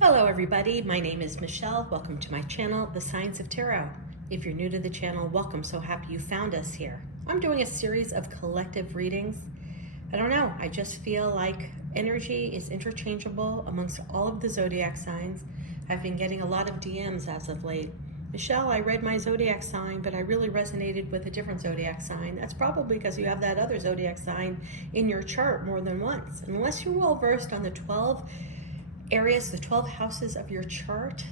Hello everybody, my name is Michelle. Welcome to my channel, The Signs of Tarot. If you're new to the channel, welcome. So happy you found us here. I'm doing a series of collective readings. I don't know, I just feel like energy is interchangeable amongst all of the zodiac signs. I've been getting a lot of DMs as of late. Michelle, I read my zodiac sign, but I really resonated with a different zodiac sign. That's probably because you have that other zodiac sign in your chart more than once. Unless you're well versed on the 12 areas, the 12 houses of your chart,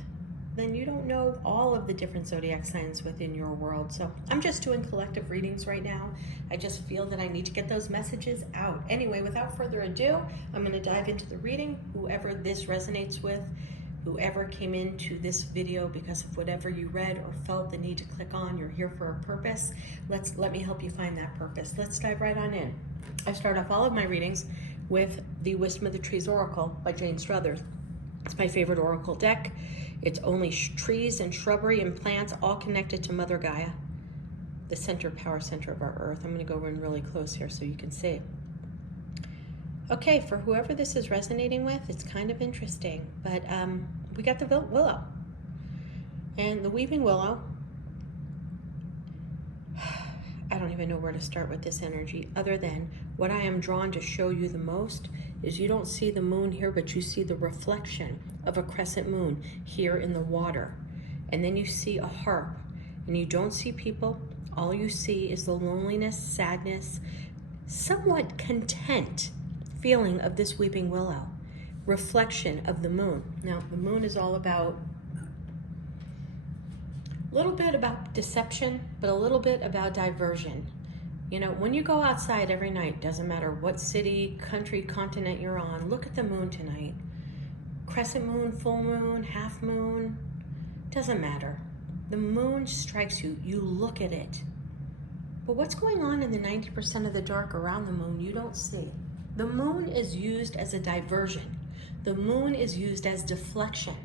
then you don't know all of the different zodiac signs within your world. So I'm just doing collective readings right now. I just feel that I need to get those messages out. Anyway, without further ado, I'm going to dive into the reading. Whoever this resonates with, whoever came into this video because of whatever you read or felt the need to click on, you're here for a purpose. Let me help you find that purpose. Let's dive right on in. I start off all of my readings with the Wisdom of the Trees Oracle by Jane Struthers. It's my favorite oracle deck. It's only trees and shrubbery and plants all connected to Mother Gaia, the center, power center of our earth. I'm going to go in really close here so you can see. Okay, for whoever this is resonating with, it's kind of interesting, but we got the willow. And the weeping willow, I don't even know where to start with this energy other than what I am drawn to show you the most is you don't see the moon here, but you see the reflection of a crescent moon here in the water. And then you see a harp and you don't see people. All you see is the loneliness, sadness, somewhat content feeling of this weeping willow, reflection of the moon. Now, the moon is all about a little bit about deception, but a little bit about diversion. You know, when you go outside every night, doesn't matter what city, country, continent you're on, look at the moon tonight. Crescent moon, full moon, half moon, doesn't matter. The moon strikes you, you look at it. But what's going on in the 90% of the dark around the moon you don't see? The moon is used as a diversion. The moon is used as deflection.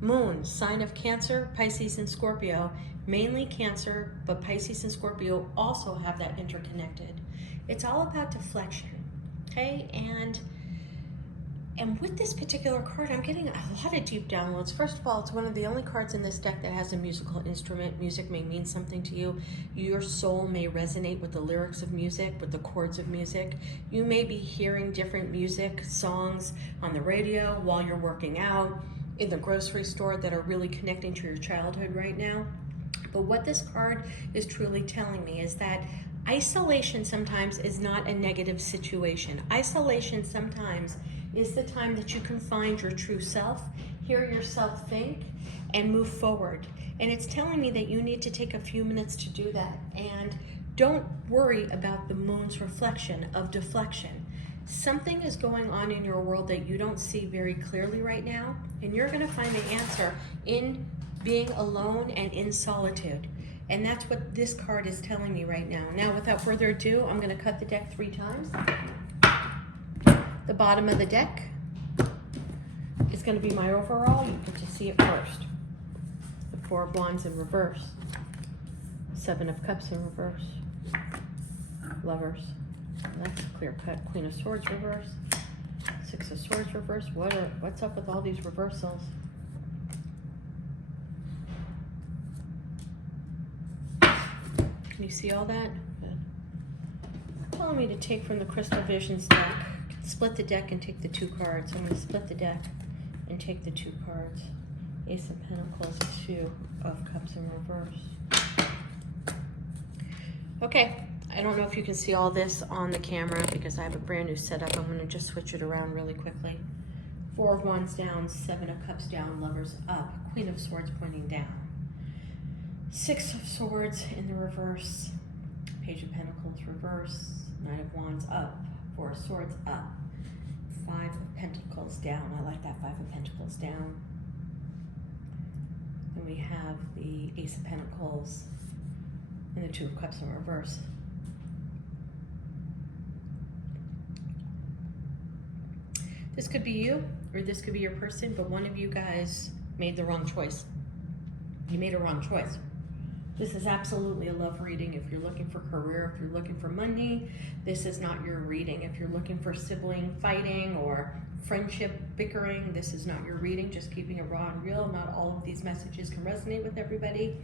Moon, sign of Cancer, Pisces, and Scorpio, mainly Cancer, but Pisces and Scorpio also have that interconnected. It's all about deflection, okay? And with this particular card, I'm getting a lot of deep downloads. First of all, it's one of the only cards in this deck that has a musical instrument. Music may mean something to you. Your soul may resonate with the lyrics of music, with the chords of music. You may be hearing different music, songs on the radio while you're working out, in the grocery store that are really connecting to your childhood right now. But what this card is truly telling me is that isolation sometimes is not a negative situation. Isolation sometimes is the time that you can find your true self, hear yourself think, and move forward. And it's telling me that you need to take a few minutes to do that. And don't worry about the moon's reflection of deflection. Something is going on in your world that you don't see very clearly right now, and you're going to find the answer in being alone and in solitude. And that's what this card is telling me right now. Now, without further ado, I'm going to cut the deck 3 times. The bottom of the deck is going to be my overall. You get to see it first. The 4 of Wands in reverse. 7 of Cups in reverse. Lovers. That's clear cut. Queen of Swords reverse. 6 of Swords reverse. What's up with all these reversals? Can you see all that? Good. Telling me to take from the Crystal Visions deck. Split the deck and take the 2 cards. I'm going to split the deck and take the 2 cards. Ace of Pentacles, 2 of Cups in reverse. Okay. I don't know if you can see all this on the camera because I have a brand new setup. I'm going to just switch it around really quickly. 4 of Wands down, 7 of Cups down, Lovers up, Queen of Swords pointing down. 6 of Swords in the reverse, Page of Pentacles reverse, 9 of Wands up, 4 of Swords up, 5 of Pentacles down. I like that 5 of Pentacles down. Then we have the Ace of Pentacles and the 2 of Cups in reverse. This could be you, or this could be your person, but one of you guys made the wrong choice. You made a wrong choice. This is absolutely a love reading. If you're looking for career, if you're looking for money, this is not your reading. If you're looking for sibling fighting or friendship bickering. This is not your reading, just keeping it raw and real. Not all of these messages can resonate with everybody.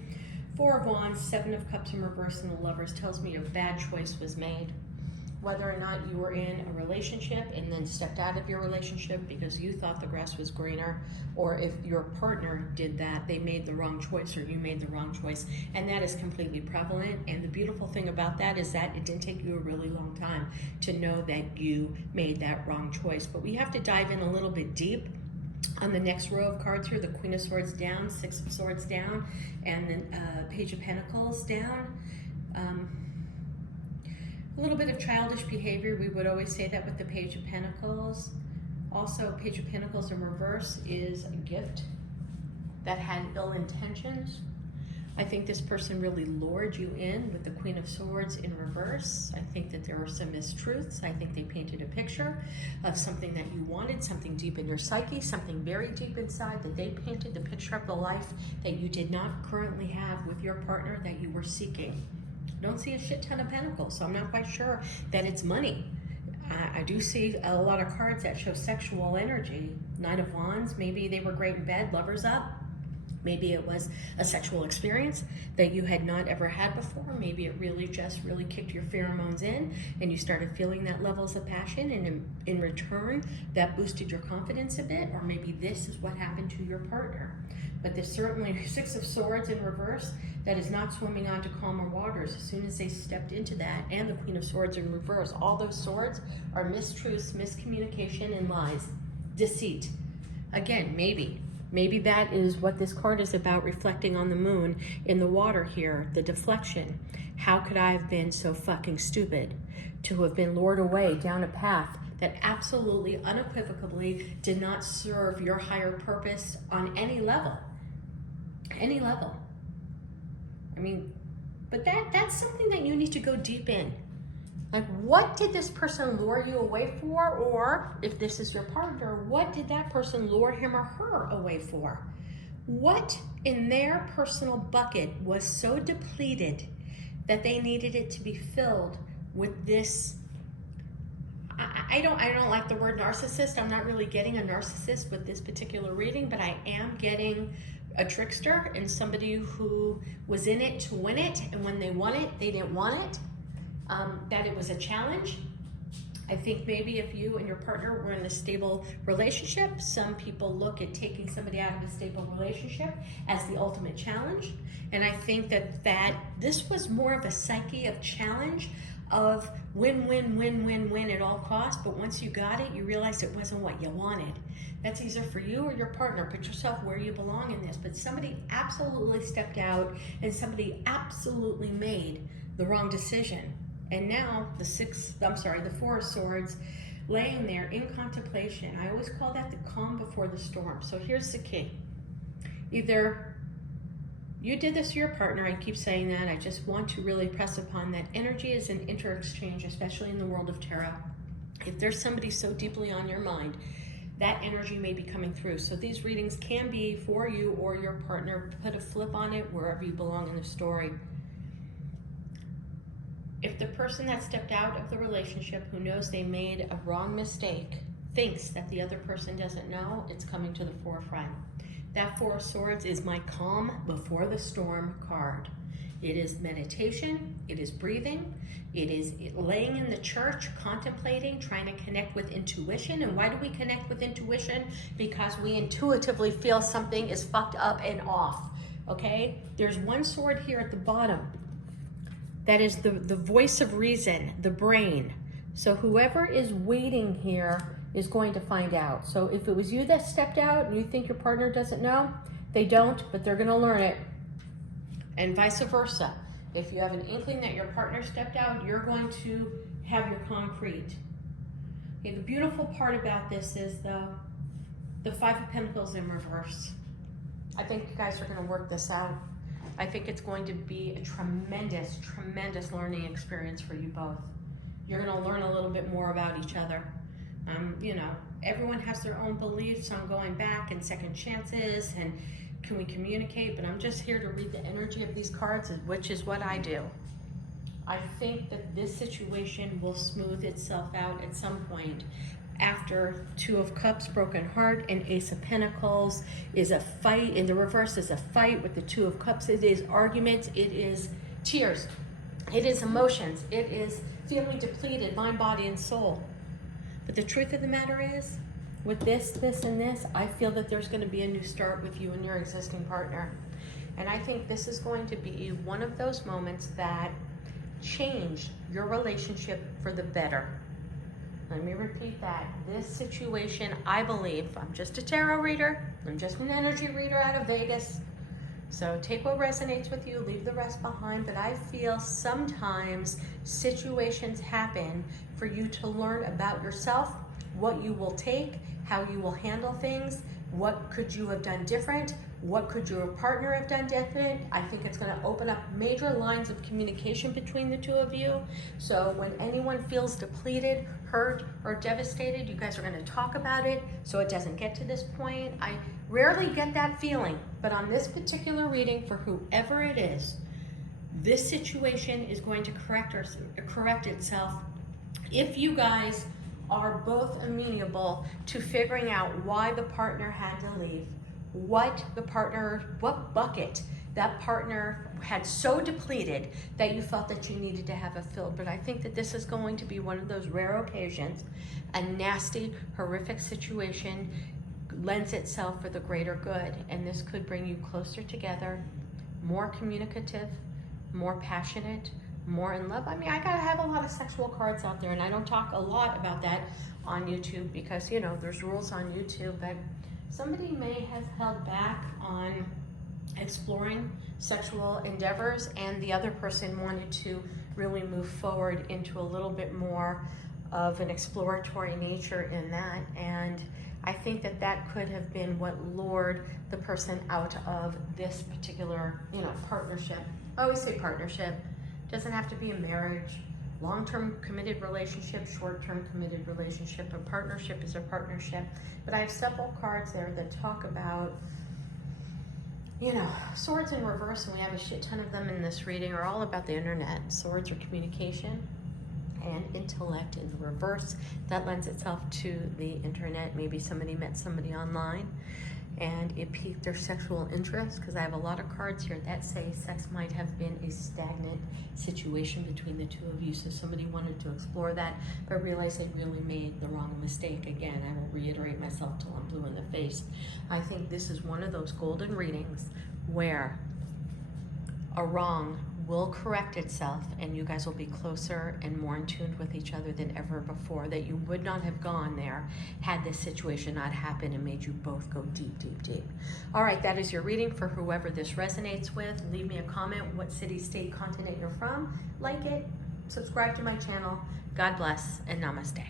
Four of Wands, Seven of Cups in reverse, and the Lovers tells me a bad choice was made. Whether or not you were in a relationship and then stepped out of your relationship because you thought the grass was greener, or if your partner did that, they made the wrong choice or you made the wrong choice. And that is completely prevalent. And the beautiful thing about that is that it didn't take you a really long time to know that you made that wrong choice. But we have to dive in a little bit deep on the next row of cards here. The Queen of Swords down, Six of Swords down, and then Page of Pentacles down. A little bit of childish behavior. We would always say that with the Page of Pentacles. Also, Page of Pentacles in reverse is a gift that had ill intentions. I think this person really lured you in with the Queen of Swords in reverse. I think that there were some mistruths. I think they painted a picture of something that you wanted, something deep in your psyche, something very deep inside, that they painted the picture of the life that you did not currently have with your partner that you were seeking. Don't see a shit ton of pentacles, so I'm not quite sure that it's money. I do see a lot of cards that show sexual energy. Nine of Wands, maybe they were great in bed, lovers up. Maybe it was a sexual experience that you had not ever had before. Maybe it really kicked your pheromones in and you started feeling that levels of passion, and in return, that boosted your confidence a bit. Or maybe this is what happened to your partner. But there's certainly Six of Swords in reverse that is not swimming onto calmer waters. As soon as they stepped into that, and the Queen of Swords in reverse, all those swords are mistruths, miscommunication, and lies, deceit. Again, maybe that is what this card is about, reflecting on the moon in the water here, the deflection. How could I have been so fucking stupid to have been lured away down a path that absolutely, unequivocally did not serve your higher purpose on any level? Any level. I mean, but that's something that you need to go deep in. Like, what did this person lure you away for? Or if this is your partner, what did that person lure him or her away for? What in their personal bucket was so depleted that they needed it to be filled with this? I don't like the word narcissist. I'm not really getting a narcissist with this particular reading, but I am getting a trickster and somebody who was in it to win it, and when they won it, they didn't want it. That it was a challenge. I think maybe if you and your partner were in a stable relationship, some people look at taking somebody out of a stable relationship as the ultimate challenge. And I think that this was more of a psyche of challenge, of win, win, win, win, win at all costs. But once you got it, you realized it wasn't what you wanted. That's either for you or your partner. Put yourself where you belong in this. But somebody absolutely stepped out, and somebody absolutely made the wrong decision. And now the Four of Swords laying there in contemplation. I always call that the calm before the storm. So here's the key. Either you did this to your partner, I keep saying that, I just want to really press upon that energy is an inter-exchange, especially in the world of tarot. If there's somebody so deeply on your mind, that energy may be coming through. So these readings can be for you or your partner. Put a flip on it wherever you belong in the story. If the person that stepped out of the relationship, who knows they made a wrong mistake, thinks that the other person doesn't know, it's coming to the forefront. That Four of Swords is my calm before the storm card. It is meditation, it is breathing, it is laying in the church, contemplating, trying to connect with intuition. And why do we connect with intuition? Because we intuitively feel something is fucked up and off, okay? There's one sword here at the bottom. That is the voice of reason, the brain. So whoever is waiting here is going to find out. So if it was you that stepped out and you think your partner doesn't know, they don't, but they're gonna learn it. And vice versa. If you have an inkling that your partner stepped out, you're going to have your concrete. Okay, the beautiful part about this is the Five of Pentacles in reverse. I think you guys are gonna work this out. I think it's going to be a tremendous, tremendous learning experience for you both. You're going to learn a little bit more about each other. You know, everyone has their own beliefs on going back and second chances and can we communicate, but I'm just here to read the energy of these cards, which is what I do. I think that this situation will smooth itself out at some point, after Two of Cups, broken heart, and Ace of Pentacles is a fight. In the reverse is a fight with the Two of Cups. It is arguments, it is tears, it is emotions, it is feeling depleted, mind, body, and soul. But the truth of the matter is, with this, and this, I feel that there's going to be a new start with you and your existing partner. And I think this is going to be one of those moments that change your relationship for the better. Let me repeat that. This situation, I believe, I'm just a tarot reader, I'm just an energy reader out of Vegas. So take what resonates with you, leave the rest behind. But I feel sometimes situations happen for you to learn about yourself, what you will take, how you will handle things, what could you have done different, what could your partner have done different. I think it's going to open up major lines of communication between the two of you. So when anyone feels depleted, hurt, or devastated, you guys are going to talk about it so it doesn't get to this point. I rarely get that feeling, but on this particular reading, for whoever it is, this situation is going to correct itself if you guys are both amenable to figuring out why the partner had to leave, what bucket that partner had so depleted that you felt that you needed to have it filled. But I think that this is going to be one of those rare occasions. A nasty, horrific situation lends itself for the greater good, and this could bring you closer together, more communicative, more passionate, more in love. I mean, I gotta have a lot of sexual cards out there, and I don't talk a lot about that on YouTube because, you know, there's rules on YouTube, but somebody may have held back on exploring sexual endeavors, and the other person wanted to really move forward into a little bit more of an exploratory nature in that. And I think that that could have been what lured the person out of this particular, you know, partnership. I always say partnership. Doesn't have to be a marriage, long-term committed relationship, short-term committed relationship. A partnership is a partnership. But I have several cards there that talk about, you know, swords in reverse, and we have a shit ton of them in this reading, are all about the internet. Swords are communication, and intellect in the reverse. That lends itself to the internet. Maybe somebody met somebody online and it piqued their sexual interest, because I have a lot of cards here that say sex might have been a stagnant situation between the two of you. So somebody wanted to explore that, but realized they really made the wrong mistake. Again, I will reiterate myself till I'm blue in the face. I think this is one of those golden readings where a wrong will correct itself and you guys will be closer and more in tune with each other than ever before, that you would not have gone there had this situation not happened and made you both go deep, deep, deep. All right, that is your reading for whoever this resonates with. Leave me a comment, what city, state, continent you're from. Like it, subscribe to my channel. God bless, and namaste.